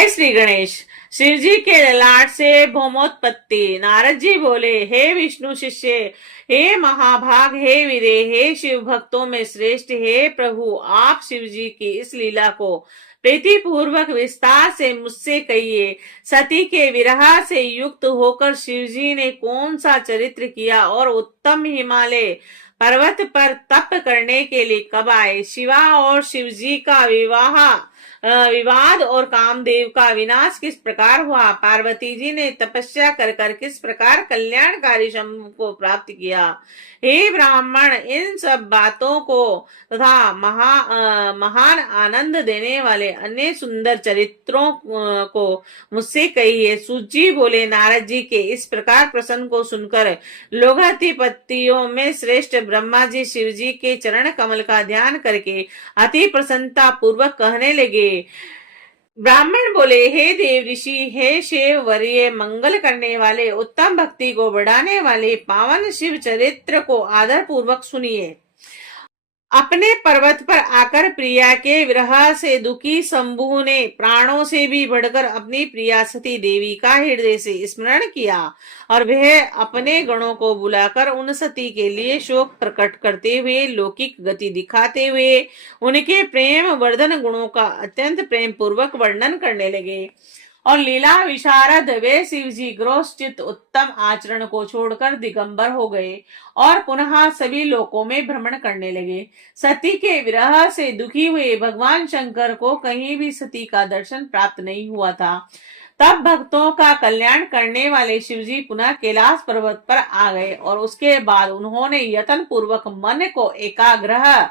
जय श्री गणेश। शिव जी के ललाट से भौमोत्पत्ति। नारद जी बोले, हे विष्णु शिष्य, हे महाभाग, हे वीरे, हे शिव भक्तों में श्रेष्ठ, हे प्रभु, आप शिव जी की इस लीला को प्रीति पूर्वक विस्तार से मुझसे कहिए। सती के विरह से युक्त होकर शिव जी ने कौन सा चरित्र किया और उत्तम हिमालय पर्वत पर तप करने के लिए कब आए? शिवा और शिव जी का विवाद और कामदेव का विनाश किस प्रकार हुआ? पार्वती जी ने तपस्या कर कर किस प्रकार कल्याणकारी शंभु को प्राप्त किया? हे ब्राह्मण, इन सब बातों को तथा महान आनंद देने वाले अन्य सुंदर चरित्रों को मुझसे कहिए। सूजी बोले, नारद जी के इस प्रकार प्रसंग को सुनकर लोकाधिपतियों में श्रेष्ठ ब्रह्मा जी शिव जी के चरण कमल का ध्यान करके अति प्रसन्नता पूर्वक कहने लगे। ब्राह्मण बोले, हे देव ऋषि, हे शिव वर्य, मंगल करने वाले, उत्तम भक्ति को बढ़ाने वाले पावन शिव चरित्र को आदर पूर्वक सुनिए। अपने पर्वत पर आकर प्रिया के विरह से दुखी शंभु ने प्राणों से भी बढ़कर अपनी प्रिया सती देवी का हृदय से स्मरण किया और वह अपने गणों को बुलाकर उन सती के लिए शोक प्रकट करते हुए, लौकिक गति दिखाते हुए उनके प्रेम वर्धन गुणों का अत्यंत प्रेम पूर्वक वर्णन करने लगे। और लीला विशारद वे शिव जी ग्रोश्चित उत्तम आचरण को छोड़कर दिगंबर हो गए और पुनः सभी लोकों में भ्रमण करने लगे। सती के विरह से दुखी हुए भगवान शंकर को कहीं भी सती का दर्शन प्राप्त नहीं हुआ था। तब भक्तों का कल्याण करने वाले शिवजी पुनः कैलाश पर्वत पर आ गए और उसके बाद उन्होंने यत्न पूर्वक मन को एकाग्रह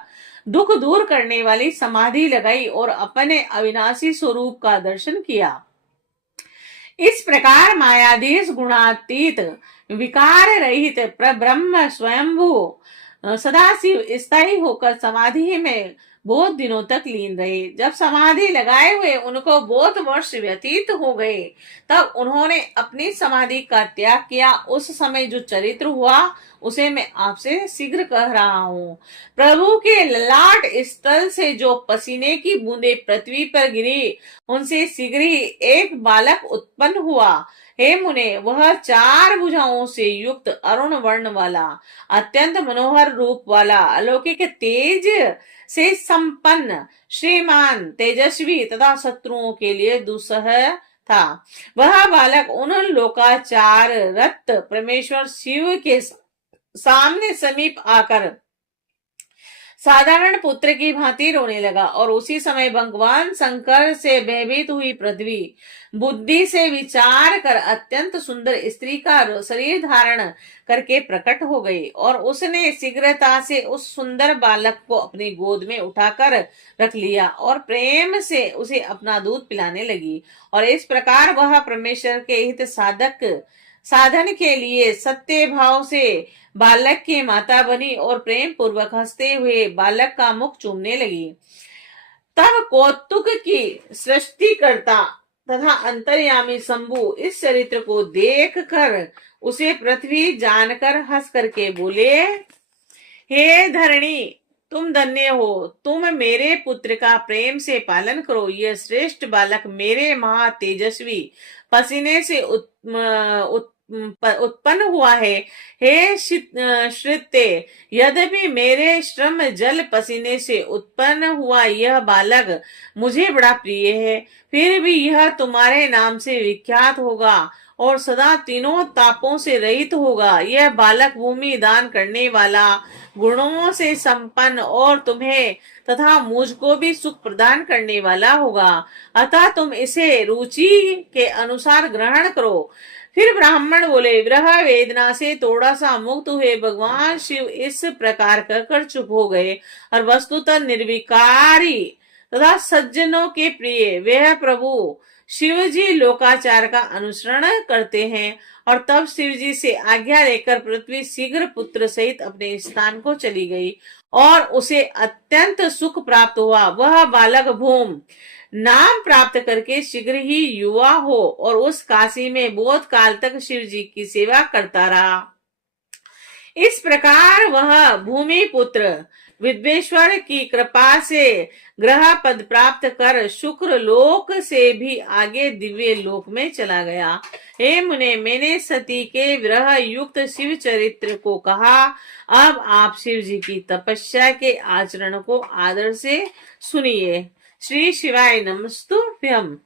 दुख दूर करने वाली समाधि लगाई और अपने अविनाशी स्वरूप का दर्शन किया। इस प्रकार मायाधीश गुणातीत विकार रहित ब्रह्म स्वयंभू सदाशिव स्थायी होकर समाधि में बहुत दिनों तक लीन रहे। जब समाधि लगाए हुए उनको बहुत वर्ष व्यतीत हो गए, तब उन्होंने अपनी समाधि का त्याग किया। उस समय जो चरित्र हुआ उसे मैं आपसे शीघ्र कह रहा हूँ। प्रभु के ललाट स्थल से जो पसीने की बूंदे पृथ्वी पर गिरी, उनसे शीघ्र ही एक बालक उत्पन्न हुआ। हे मुने, वह 4 भुजाओं से युक्त अरुण वर्ण वाला, अत्यंत मनोहर रूप वाला, अलौकिक तेज से संपन्न, श्रीमान, तेजस्वी तथा शत्रुओं के लिए दुस्सह था। वह बालक उन लोकाचार रत परमेश्वर शिव के सामने समीप आकर साधारण पुत्र की भांति रोने लगा और उसी समय भगवान शंकर से भयभीत हुई पृथ्वी बुद्धि से विचार कर अत्यंत सुंदर स्त्री का शरीर धारण करके प्रकट हो गई और उसने शीघ्रता से उस सुंदर बालक को अपनी गोद में उठाकर रख लिया और प्रेम से उसे अपना दूध पिलाने लगी। और इस प्रकार वह परमेश्वर के हित साधन के लिए सत्य भाव से बालक की माता बनी और प्रेम पूर्वक हंसते हुए बालक का मुख चूमने लगी। तब कौतुक की सृष्टि करता तथा अंतर्यामी शंभु इस चरित्र को देखकर उसे पृथ्वी जानकर हंस करके बोले, हे धरणी, तुम धन्य हो, तुम मेरे पुत्र का प्रेम से पालन करो। यह श्रेष्ठ बालक मेरे महा तेजस्वी पसीने से उत्पन्न हुआ है। हे श्रुते, यद्यपि मेरे श्रम जल पसीने से उत्पन्न हुआ यह बालक मुझे बड़ा प्रिय है, फिर भी यह तुम्हारे नाम से विख्यात होगा और सदा तीनों तापों से रहित होगा। यह बालक भूमि दान करने वाला, गुणों से संपन्न और तुम्हें तथा मुझको भी सुख प्रदान करने वाला होगा। अतः तुम इसे रुचि के अनुसार ग्रहण करो। फिर ब्राह्मण बोले, विरह वेदना से थोड़ा सा मुक्त हुए भगवान शिव इस प्रकार कहकर चुप हो गए और वस्तुतः निर्विकारी तथा सज्जनों के प्रिय वह प्रभु शिव जी लोकाचार का अनुसरण करते हैं। और तब शिव जी से आज्ञा लेकर पृथ्वी शीघ्र पुत्र सहित अपने स्थान को चली गई और उसे अत्यंत सुख प्राप्त हुआ। वह बालक भूम नाम प्राप्त करके शीघ्र ही युवा हो और उस काशी में बहुत काल तक शिव जी की सेवा करता रहा। इस प्रकार वह भूमि पुत्र विद्वेश्वर की कृपा से ग्रह पद प्राप्त कर शुक्र लोक से भी आगे दिव्य लोक में चला गया। हे मुने, मैंने सती के विरह युक्त शिव चरित्र को कहा। अब आप शिव जी की तपस्या के आचरण को आदर से सुनिए। श्री शिवाय नमस्तुभ्यम।